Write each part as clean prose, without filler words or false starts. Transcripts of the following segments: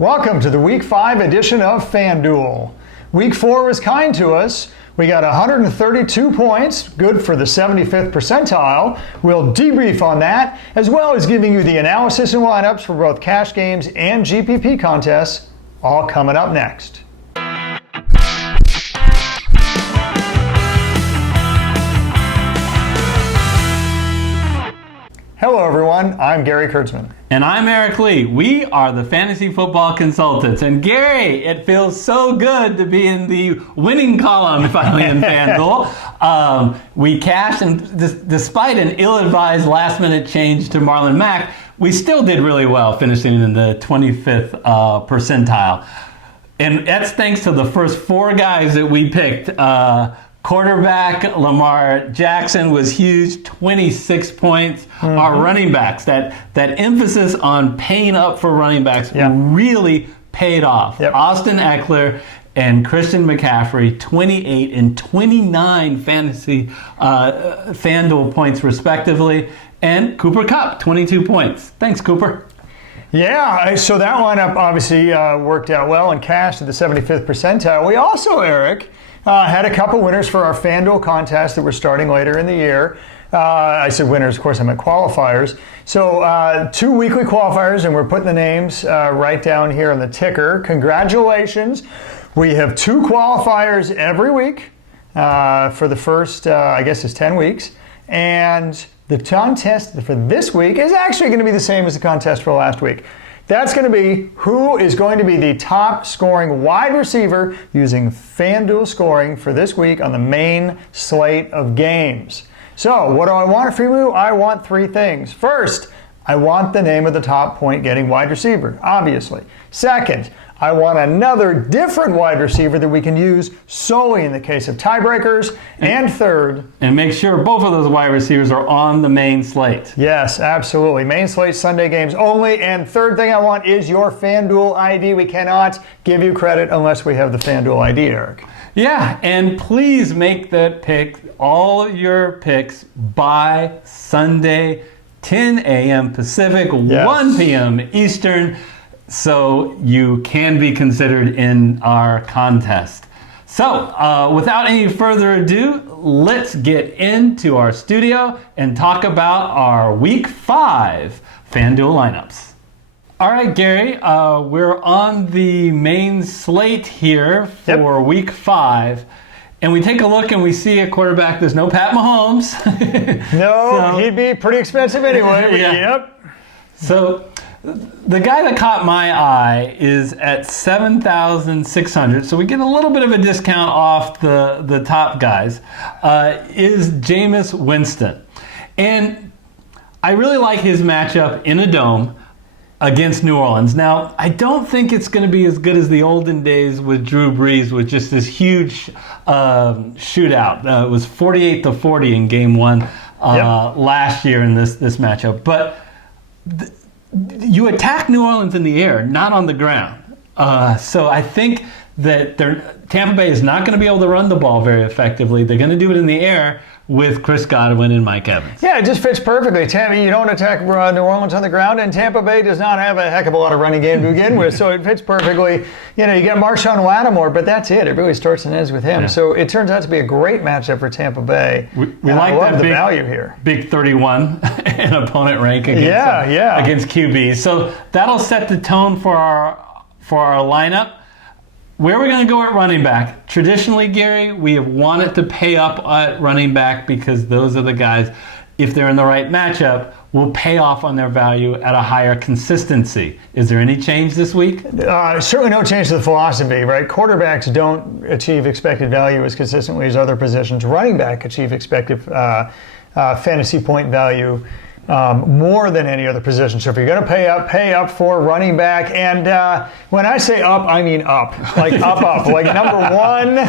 Welcome to the Week 5 edition of FanDuel. Week 4 was kind to us. We got 132 points, good for the 75th percentile. We'll debrief on that, as well as giving you the analysis and lineups for both cash games and GPP contests, all coming up next. Hello everyone, I'm Gary Kurtzman. And I'm Eric Lee. We are the Fantasy Football Consultants. And Gary, it feels so good to be in the winning column finally in FanDuel. We cashed, and despite an ill-advised last-minute change to Marlon Mack, we still did really well, finishing in the 25th percentile. And that's thanks to the first four guys that we picked. Quarterback Lamar Jackson was huge, 26 points. Mm-hmm. Our running backs, that emphasis on paying up for running backs really paid off. Yep. Austin Eckler and Christian McCaffrey, 28 and 29 fantasy FanDuel points respectively. And Cooper Kupp, 22 points. Thanks, Cooper. Yeah, so that lineup obviously worked out well and cashed at the 75th percentile. We also, Eric, had a couple winners for our FanDuel contest that we're starting later in the year. I said winners, of course I meant qualifiers. So 2 weekly qualifiers, and we're putting the names right down here on the ticker. Congratulations. We have 2 qualifiers every week for the first, I guess it's 10 weeks. And the contest for this week is actually going to be the same as the contest for last week. That's going to be who is going to be the top scoring wide receiver using FanDuel scoring for this week on the main slate of games. So what do I want from you? I want 3 things. First, I want the name of the top point getting wide receiver, obviously. Second, I want another different wide receiver that we can use solely in the case of tiebreakers. And third, and make sure both of those wide receivers are on the main slate. Yes, absolutely. Main slate Sunday games only. And third thing I want is your FanDuel ID. We cannot give you credit unless we have the FanDuel ID, Eric. Yeah, and please make that pick, all your picks by Sunday, 10 a.m. Pacific, 1 p.m. Eastern, so you can be considered in our contest. So, without any further ado, let's get into our studio and talk about our Week 5 FanDuel lineups. All right, Gary, we're on the main slate here for Week 5. And we take a look and we see a quarterback. There's no Pat Mahomes. No, he'd be pretty expensive anyway. Yep. So the guy that caught my eye is at 7,600. So we get a little bit of a discount off the top guys. Is Jameis Winston. And I really like his matchup in a dome against New Orleans. Now, I don't think it's going to be as good as the olden days with Drew Brees with just this huge shootout. It was 48-40 in Game 1 last year in this matchup. But you attack New Orleans in the air, not on the ground. So I think that Tampa Bay is not going to be able to run the ball very effectively. They're going to do it in the air with Chris Godwin and Mike Evans. Yeah, it just fits perfectly. You don't attack New Orleans on the ground, and Tampa Bay does not have a heck of a lot of running game to begin with, so it fits perfectly. You know, you got Marshawn Lattimore, but that's it. It really starts and ends with him. Yeah. So it turns out to be a great matchup for Tampa Bay. We like I love that the value here. Big 31 in opponent rank against QBs. So that'll set the tone for our lineup. Where are we going to go at running back? Traditionally, Gary, we have wanted to pay up at running back because those are the guys, if they're in the right matchup, will pay off on their value at a higher consistency. Is there any change this week? Certainly no change to the philosophy, right? Quarterbacks don't achieve expected value as consistently as other positions. Running back achieve expected fantasy point value more than any other position. So if you're going to pay up for running back. And when I say up, I mean up. Like up. Like number 1,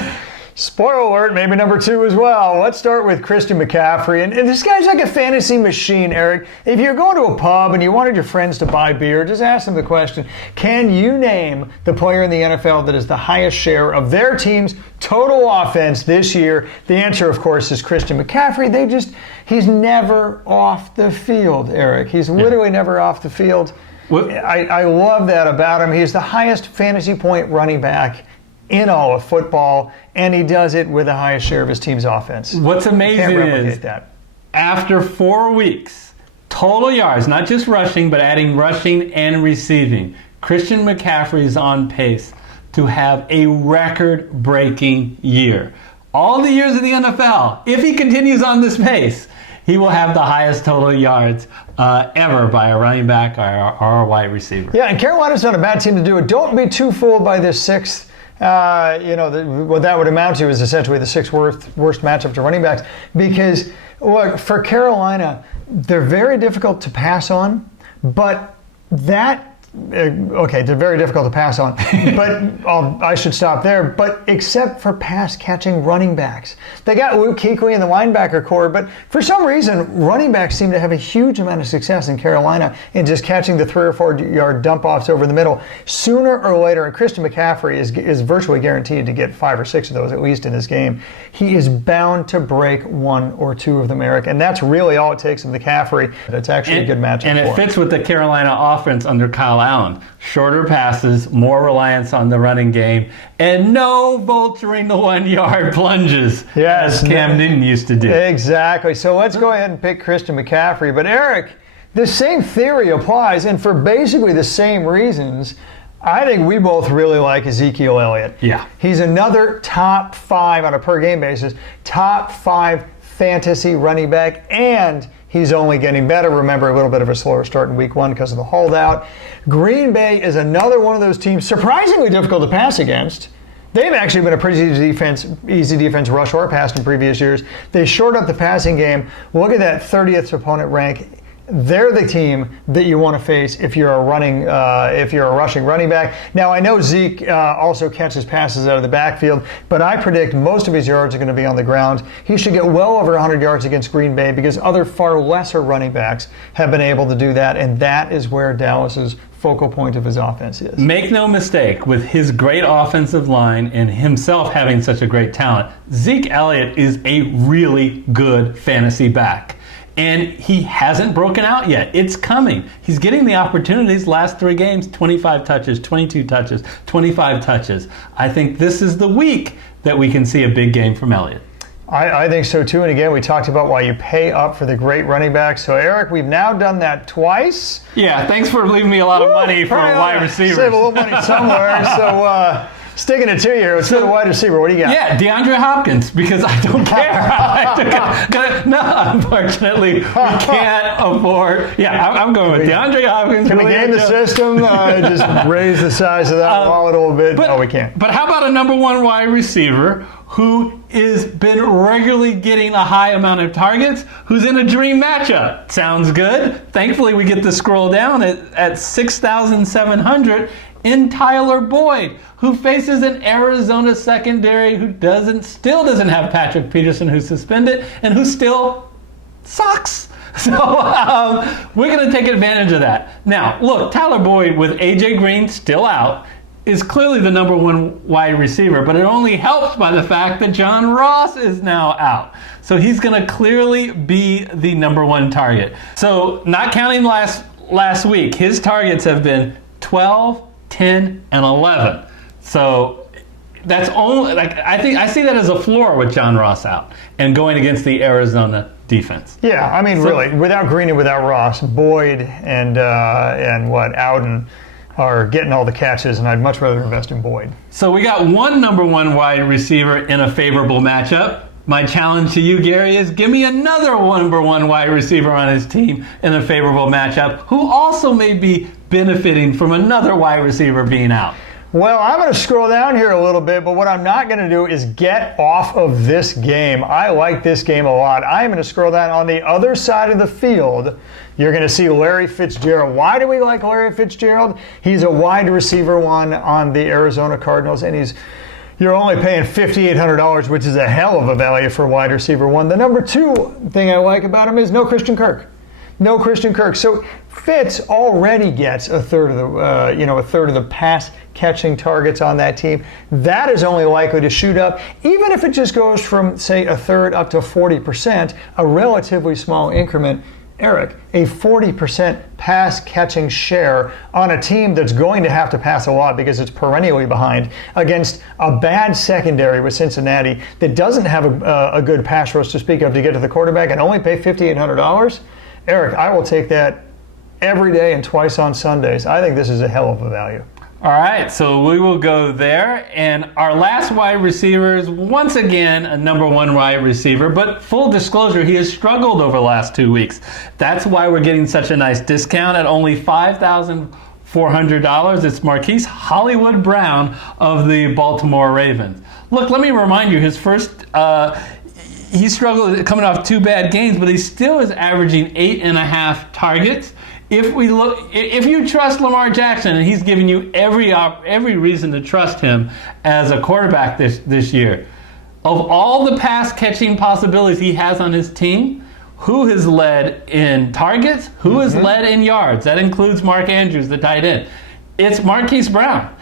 spoiler alert, maybe number 2 as well. Let's start with Christian McCaffrey. And this guy's like a fantasy machine, Eric. If you're going to a pub and you wanted your friends to buy beer, just ask them the question, can you name the player in the NFL that is the highest share of their team's total offense this year? The answer, of course, is Christian McCaffrey. He's never off the field, Eric. He's literally never off the field. I love that about him. He's the highest fantasy point running back in all of football, and he does it with the highest share of his team's offense. What's amazing Can't replicate is that. After 4 weeks, total yards, not just rushing, but adding rushing and receiving, Christian McCaffrey is on pace to have a record-breaking year. All the years of the NFL, if he continues on this pace, he will have the highest total yards ever by a running back or a wide receiver. Yeah, and Carolina's not a bad team to do it. Don't be too fooled by this sixth. What that would amount to is essentially the sixth worst matchup to running backs. Because, look, for Carolina, they're very difficult to pass on, but that. Okay, they're very difficult to pass on, but I should stop there. But except for pass-catching running backs. They got Luke Kuechly in the linebacker core, but for some reason, running backs seem to have a huge amount of success in Carolina in just catching the 3 or 4 yard dump-offs over the middle. Sooner or later, and Christian McCaffrey is virtually guaranteed to get 5 or 6 of those, at least in this game. He is bound to break 1 or 2 of them, Eric, and that's really all it takes of McCaffrey. It's actually a good matchup and for it fits with the Carolina offense under Kyle Allen. Shorter passes, more reliance on the running game, and no vulturing the 1 yard plunges, as Cam Newton used to do. Exactly. So let's go ahead and pick Christian McCaffrey. But Eric, the same theory applies, and for basically the same reasons. I think we both really like Ezekiel Elliott. Yeah. He's another top 5 on a per game basis, top 5 fantasy running back, and he's only getting better. Remember, a little bit of a slower start in week 1 because of the holdout. Green Bay is another one of those teams surprisingly difficult to pass against. They've actually been a pretty easy defense rush or pass in previous years. They shored up the passing game. Look at that 30th opponent rank. They're the team that you want to face if you're a rushing running back. Now, I know Zeke also catches passes out of the backfield, but I predict most of his yards are going to be on the ground. He should get well over 100 yards against Green Bay because other far lesser running backs have been able to do that, and that is where Dallas's focal point of his offense is. Make no mistake, with his great offensive line and himself having such a great talent, Zeke Elliott is a really good fantasy back. And he hasn't broken out yet. It's coming. He's getting the opportunities. Last 3 games, 25 touches, 22 touches, 25 touches. I think this is the week that we can see a big game from Elliott. I think so too. And again, we talked about why you pay up for the great running back. So Eric, we've now done that twice. Yeah, thanks for leaving me a lot of money for a wide receiver. Save a little money somewhere. So sticking it to you here, let's go to wide receiver. What do you got? Yeah, DeAndre Hopkins, because I don't care. No, unfortunately, we can't afford. Yeah, I'm going with DeAndre Hopkins. Can we game the system? Just raise the size of that wallet a little bit? No, we can't. But how about a number 1 wide receiver who has been regularly getting a high amount of targets, who's in a dream matchup? Sounds good. Thankfully, we get to scroll down at 6,700 in Tyler Boyd, who faces an Arizona secondary who still doesn't have Patrick Peterson, who's suspended, and who still sucks. So we're going to take advantage of that. Now, look, Tyler Boyd with A.J. Green still out is clearly the number 1 wide receiver, but it only helps by the fact that John Ross is now out. So he's going to clearly be the number 1 target. So not counting last week, his targets have been 12, 10, and 11. So that's only, I see that as a floor with John Ross out and going against the Arizona defense. Yeah, I mean, really, without Green and without Ross, Boyd and Ouden are getting all the catches, and I'd much rather invest in Boyd. So we got one number 1 wide receiver in a favorable matchup. My challenge to you, Gary, is give me another number 1 wide receiver on his team in a favorable matchup who also may be benefiting from another wide receiver being out. Well, I'm going to scroll down here a little bit, but what I'm not going to do is get off of this game. I like this game a lot. I am going to scroll down on the other side of the field. You're going to see Larry Fitzgerald. Why do we like Larry Fitzgerald? He's a wide receiver 1 on the Arizona Cardinals, and you're only paying $5,800, which is a hell of a value for wide receiver 1. The number 2 thing I like about him is no Christian Kirk. No Christian Kirk. So Fitz already gets a third of the pass catching targets on that team. That is only likely to shoot up, even if it just goes from, say, a third up to 40%, a relatively small increment. Eric, a 40% pass catching share on a team that's going to have to pass a lot because it's perennially behind against a bad secondary with Cincinnati that doesn't have a good pass rush to speak of to get to the quarterback and only pay $5,800? Eric, I will take that every day and twice on Sundays. I think this is a hell of a value. All right, so we will go there. And our last wide receiver is once again a number one wide receiver, but full disclosure, he has struggled over the last 2 weeks. That's why we're getting such a nice discount at only $5,400. It's Marquis Hollywood Brown of the Baltimore Ravens. Look, let me remind you, his first, he struggled coming off 2 bad games, but he still is averaging 8.5 targets. If you trust Lamar Jackson, and he's giving you every reason to trust him as a quarterback this year, of all the pass catching possibilities he has on his team, who has led in targets? Who has led in yards? That includes Mark Andrews, the tight end. It's Marquise Brown.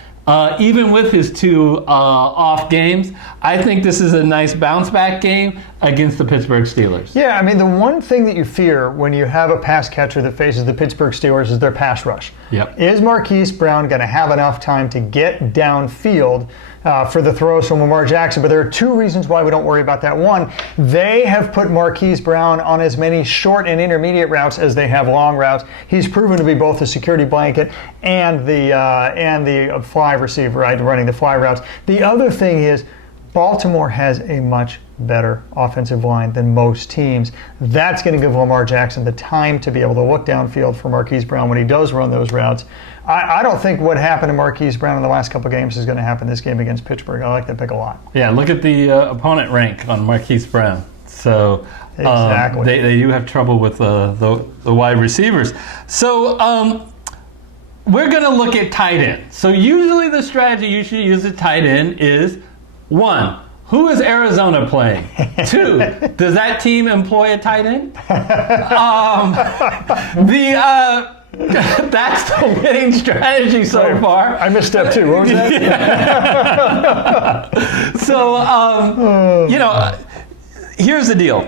Even with his 2 off games, I think this is a nice bounce back game against the Pittsburgh Steelers. Yeah, I mean, the one thing that you fear when you have a pass catcher that faces the Pittsburgh Steelers is their pass rush. Yep. Is Marquise Brown going to have enough time to get downfield for the throws from Lamar Jackson? But there are 2 reasons why we don't worry about that. One, they have put Marquise Brown on as many short and intermediate routes as they have long routes. He's proven to be both a security blanket and the fly receiver, right, running the fly routes. The other thing is Baltimore has a much better offensive line than most teams. That's going to give Lamar Jackson the time to be able to look downfield for Marquise Brown when he does run those routes. I don't think what happened to Marquise Brown in the last couple of games is going to happen this game against Pittsburgh. I like that pick a lot. Yeah, look at the opponent rank on Marquise Brown. So exactly. They do have trouble with the wide receivers. So we're going to look at tight end. So usually the strategy you should use at tight end is 1, who is Arizona playing? 2, does that team employ a tight end? That's the winning strategy so far. I missed step 2. What was that? So, here's the deal.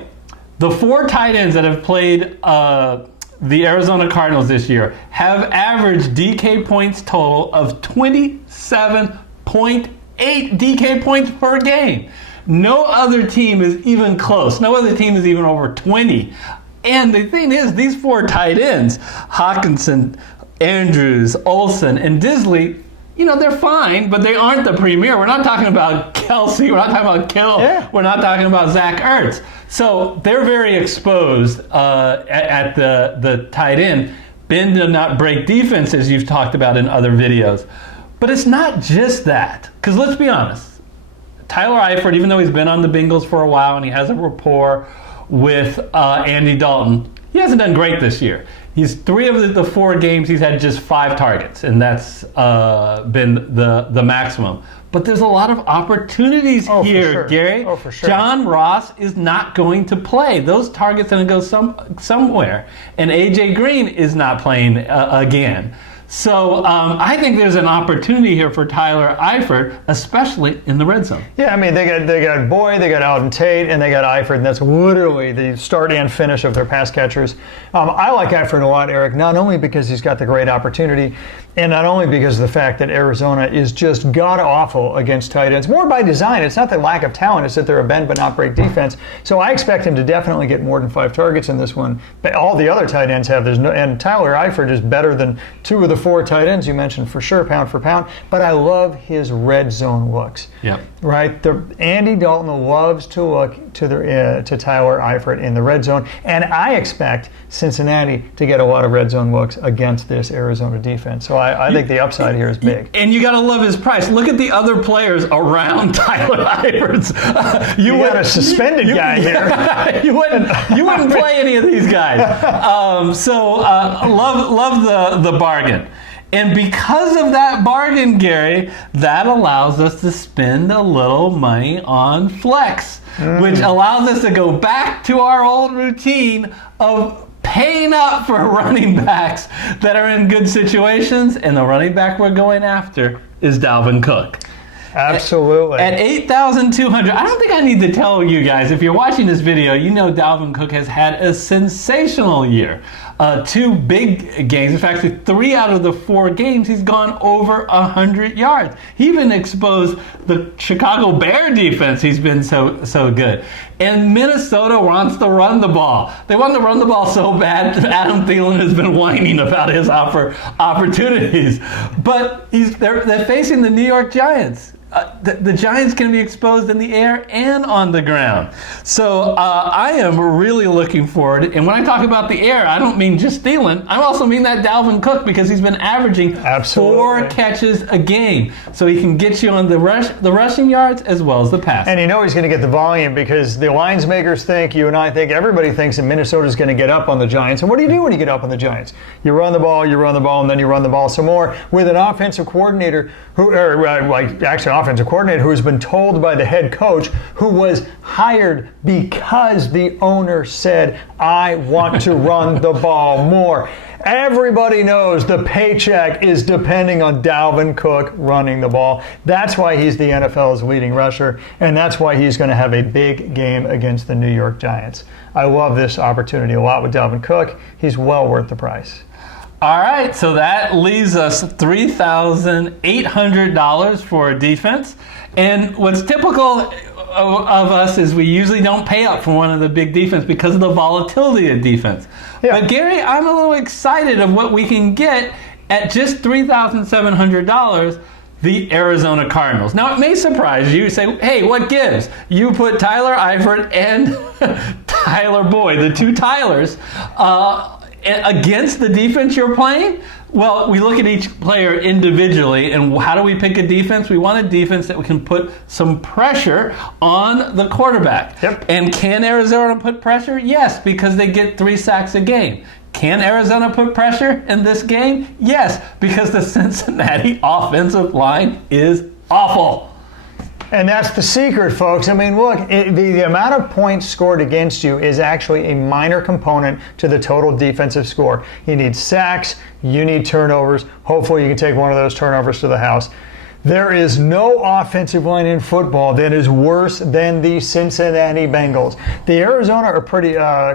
The 4 tight ends that have played the Arizona Cardinals this year have averaged DK points total of 27.8 DK points per game. No other team is even close. No other team is even over 20. And the thing is, these 4 tight ends, Hawkinson, Andrews, Olsen, and Disley, they're fine, but they aren't the premier. We're not talking about Kelsey. We're not talking about Kittle. Yeah. We're not talking about Zach Ertz. So they're very exposed at the tight end. Bend do not break defense, as you've talked about in other videos. But it's not just that. Because let's be honest. Tyler Eifert, even though he's been on the Bengals for a while and he has a rapport with Andy Dalton, he hasn't done great this year. He's 3 of the 4 games he's had just 5 targets, and that's been the maximum. But there's a lot of opportunities here, sure. Gary. Oh, for sure. John Ross is not going to play. Those targets are going to go somewhere, and A.J. Green is not playing again. So I think there's an opportunity here for Tyler Eifert, especially in the red zone. Yeah, I mean, they got Boyd, they got Alden Tate, and they got Eifert, and that's literally the start and finish of their pass catchers. I like Eifert a lot, Eric, not only because he's got the great opportunity, and not only because of the fact that Arizona is just god-awful against tight ends. More by design. It's not the lack of talent. It's that they're a bend but not break defense. So I expect him to definitely get more than 5 targets in this one. But all the other tight ends have. And Tyler Eifert is better than 2 of the 4 tight ends you mentioned for sure, pound for pound. But I love his red zone looks. Yep. Right? Andy Dalton loves to look to Tyler Eifert in the red zone. And I expect Cincinnati to get a lot of red zone looks against this Arizona defense. So I think the upside here is big. And you got to love his price. Look at the other players around Tyler Eifert's. You got a suspended guy here. you wouldn't play any of these guys. Love the bargain. And because of that bargain, Gary, that allows us to spend a little money on flex, which allows us to go back to our old routine of paying up for running backs that are in good situations, and the running back we're going after is Dalvin Cook. Absolutely. At 8,200, I don't think I need to tell you guys, if you're watching this video, you know Dalvin Cook has had a sensational year. 2 big games. In fact, 3 out of the 4 games, he's gone over 100 yards. He even exposed the Chicago Bear defense. He's been so good. And Minnesota wants to run the ball. They want to run the ball so bad that Adam Thielen has been whining about his opportunities. But they're facing the New York Giants. The Giants can be exposed in the air and on the ground. So I am really looking forward. And when I talk about the air, I don't mean just Thielen. I also mean that Dalvin Cook, because he's been averaging 4 catches a game. So he can get you on the rushing yards as well as the pass. And you know he's going to get the volume, because the lines makers think, you and I think, everybody thinks that Minnesota's going to get up on the Giants. And what do you do when you get up on the Giants? You run the ball, and then you run the ball some more with an offensive coordinator offensive coordinator who has been told by the head coach, who was hired because the owner said, I want to run the ball more. Everybody knows the paycheck is depending on Dalvin Cook running the ball. That's why he's the NFL's leading rusher, and that's why he's going to have a big game against the New York Giants. I love this opportunity a lot with Dalvin Cook. He's well worth the price. All right, so that leaves us $3,800 for a defense. And what's typical of us is we usually don't pay up for one of the big defense because of the volatility of defense. Yeah. But Gary, I'm a little excited of what we can get at just $3,700, the Arizona Cardinals. Now, it may surprise you. You say, hey, what gives? You put Tyler Eifert and Tyler Boyd, the 2 Tylers, against the defense you're playing. Well, we look at each player individually, and how do we pick a defense? We want a defense that we can put some pressure on the quarterback. Yep. And can Arizona put pressure? Yes, because they get 3 sacks a game. Can Arizona put pressure in this game? Yes, because the Cincinnati offensive line is awful. And that's the secret, folks. I mean, look, the amount of points scored against you is actually a minor component to the total defensive score. You need sacks, you need turnovers. Hopefully you can take one of those turnovers to the house. There is no offensive line in football that is worse than the Cincinnati Bengals. The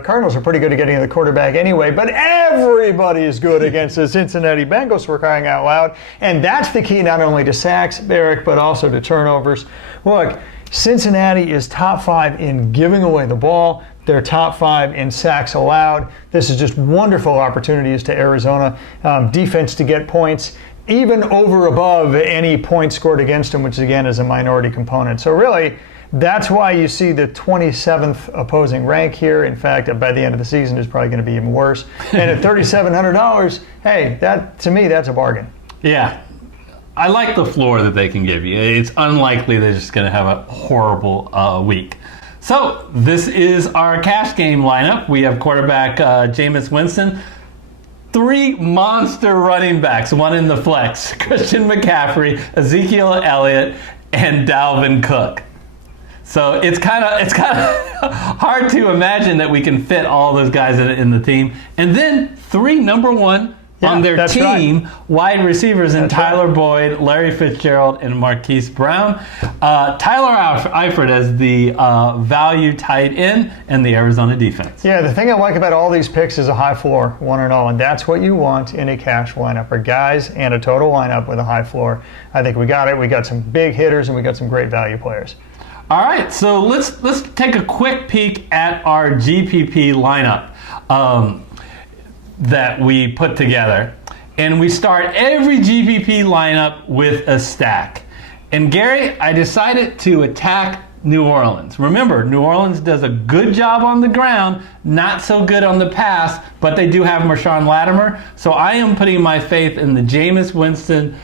Cardinals are pretty good at getting to the quarterback anyway, but everybody is good against the Cincinnati Bengals, for crying out loud. And that's the key not only to sacks, Eric, but also to turnovers. Look, Cincinnati is top 5 in giving away the ball. They're top 5 in sacks allowed. This is just wonderful opportunities to Arizona defense to get points, even over above any points scored against them, which again is a minority component. So really, that's why you see the 27th opposing rank here. In fact, by the end of the season, it's probably going to be even worse. And at $3,700, hey, to me, that's a bargain. Yeah. I like the floor that they can give you. It's unlikely they're just going to have a horrible week. So this is our cash game lineup. We have quarterback Jameis Winston, 3 monster running backs, 1 in the flex: Christian McCaffrey, Ezekiel Elliott, and Dalvin Cook. So it's kind of hard to imagine that we can fit all those guys in the team. And then 3 number 1 on their team, right, wide receivers in Tyler Boyd, Larry Fitzgerald, and Marquis Brown. Tyler Eifert as the value tight end, and the Arizona defense. Yeah, the thing I like about all these picks is a high floor, 1 and all, and that's what you want in a cash lineup, are guys and a total lineup with a high floor. I think we got it. We got some big hitters, and we got some great value players. All right, so let's take a quick peek at our GPP lineup that we put together. And we start every GPP lineup with a stack. And Gary, I decided to attack New Orleans. Remember, New Orleans does a good job on the ground, not so good on the pass, but they do have Marshawn Lattimore. So I am putting my faith in the Jameis Winston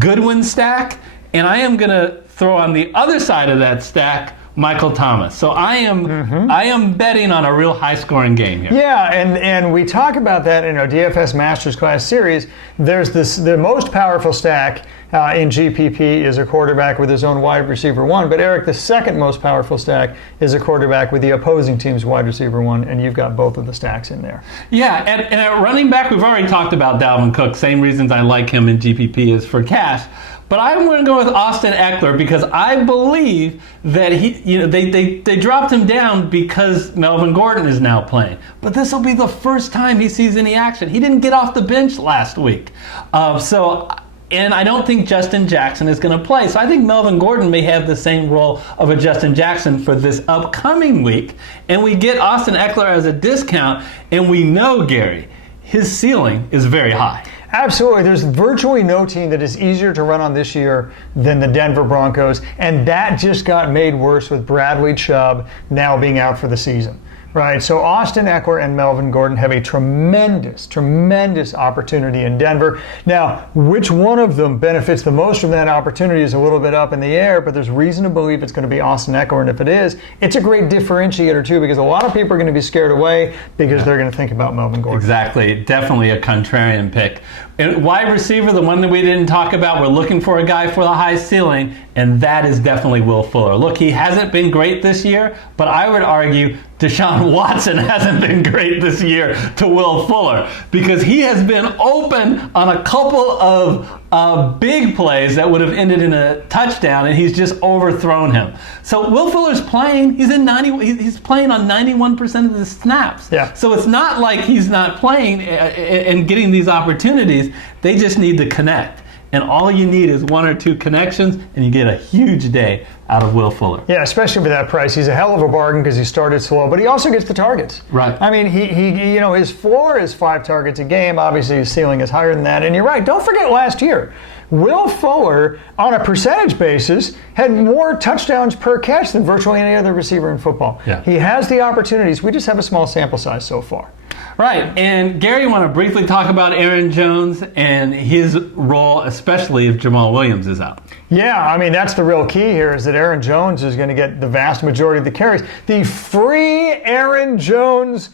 Goodwin stack, and I am going to throw on the other side of that stack Michael Thomas. So I am betting on a real high-scoring game here. Yeah, and we talk about that in our DFS Master Class series. There's the most powerful stack in GPP is a quarterback with his own wide receiver one. But Eric, the second most powerful stack is a quarterback with the opposing team's wide receiver one, and you've got both of the stacks in there. Yeah, and at running back, we've already talked about Dalvin Cook. Same reasons I like him in GPP as for cash. But I'm going to go with Austin Eckler because I believe that they dropped him down because Melvin Gordon is now playing. But this will be the first time he sees any action. He didn't get off the bench last week. And I don't think Justin Jackson is going to play. So I think Melvin Gordon may have the same role of a Justin Jackson for this upcoming week. And we get Austin Eckler as a discount. And we know, Gary, his ceiling is very high. Absolutely. There's virtually no team that is easier to run on this year than the Denver Broncos, and that just got made worse with Bradley Chubb now being out for the season. Right, so Austin Eckler and Melvin Gordon have a tremendous opportunity in Denver. Now, which one of them benefits the most from that opportunity is a little bit up in the air, but there's reason to believe it's going to be Austin Eckler, and if it is, it's a great differentiator too, because a lot of people are going to be scared away because they're going to think about Melvin Gordon. Exactly, definitely a contrarian pick. And wide receiver, the one that we didn't talk about, we're looking for a guy for the high ceiling, and that is definitely Will Fuller. Look, he hasn't been great this year, but I would argue Deshaun Watson hasn't been great this year to Will Fuller because he has been open on a couple of big plays that would have ended in a touchdown, and he's just overthrown him. So Will Fuller's playing. He's playing on 91% of the snaps. Yeah. So it's not like he's not playing and getting these opportunities. They just need to connect. And all you need is one or two connections, and you get a huge day out of Will Fuller. Yeah, especially with that price. He's a hell of a bargain because he started slow, but he also gets the targets. Right. I mean, he his floor is 5 targets a game. Obviously, his ceiling is higher than that. And you're right. Don't forget last year. Will Fuller, on a percentage basis, had more touchdowns per catch than virtually any other receiver in football. Yeah. He has the opportunities. We just have a small sample size so far. Right, and Gary, you want to briefly talk about Aaron Jones and his role, especially if Jamal Williams is out. Yeah, I mean, that's the real key here is that Aaron Jones is going to get the vast majority of the carries. The free Aaron Jones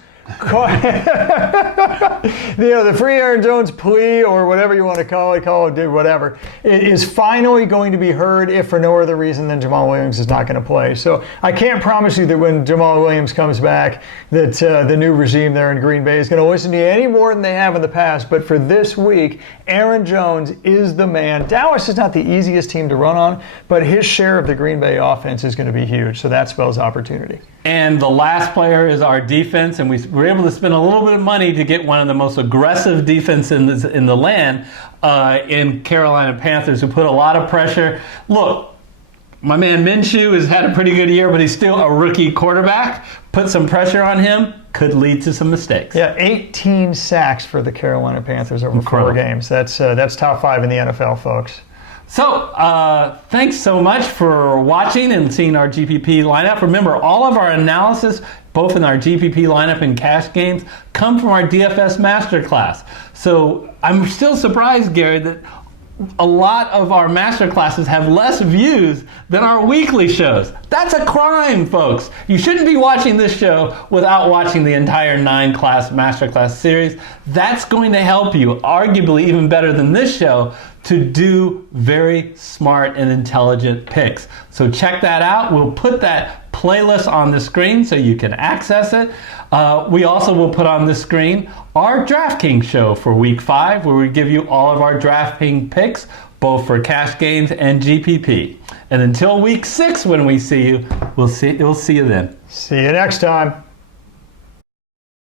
the free Aaron Jones plea, or whatever you want to call it, whatever, it is finally going to be heard, if for no other reason than Jamal Williams is not going to play. So I can't promise you that when Jamal Williams comes back that the new regime there in Green Bay is going to listen to you any more than they have in the past. But for this week, Aaron Jones is the man. Dallas is not the easiest team to run on, but his share of the Green Bay offense is going to be huge. So that spells opportunity. And the last player is our defense, and we were able to spend a little bit of money to get one of the most aggressive defense in the land in Carolina Panthers, who put a lot of pressure. Look, my man Minshew has had a pretty good year, but he's still a rookie quarterback. Put some pressure on him, could lead to some mistakes. Yeah, 18 sacks for the Carolina Panthers over 4 games. That's top 5 in the NFL, folks. So, thanks so much for watching and seeing our GPP lineup. Remember, all of our analysis, both in our GPP lineup and cash games, come from our DFS Master Class. So, I'm still surprised, Gary, that a lot of our master classes have less views than our weekly shows. That's a crime, folks. You shouldn't be watching this show without watching the entire 9-class master class series. That's going to help you, arguably even better than this show, to do very smart and intelligent picks. So check that out. We'll put that playlist on the screen so you can access it. We also will put on the screen our DraftKings show for week 5, where we give you all of our DraftKings picks, both for cash games and GPP. And until week 6, when we see you, we'll see you then. See you next time.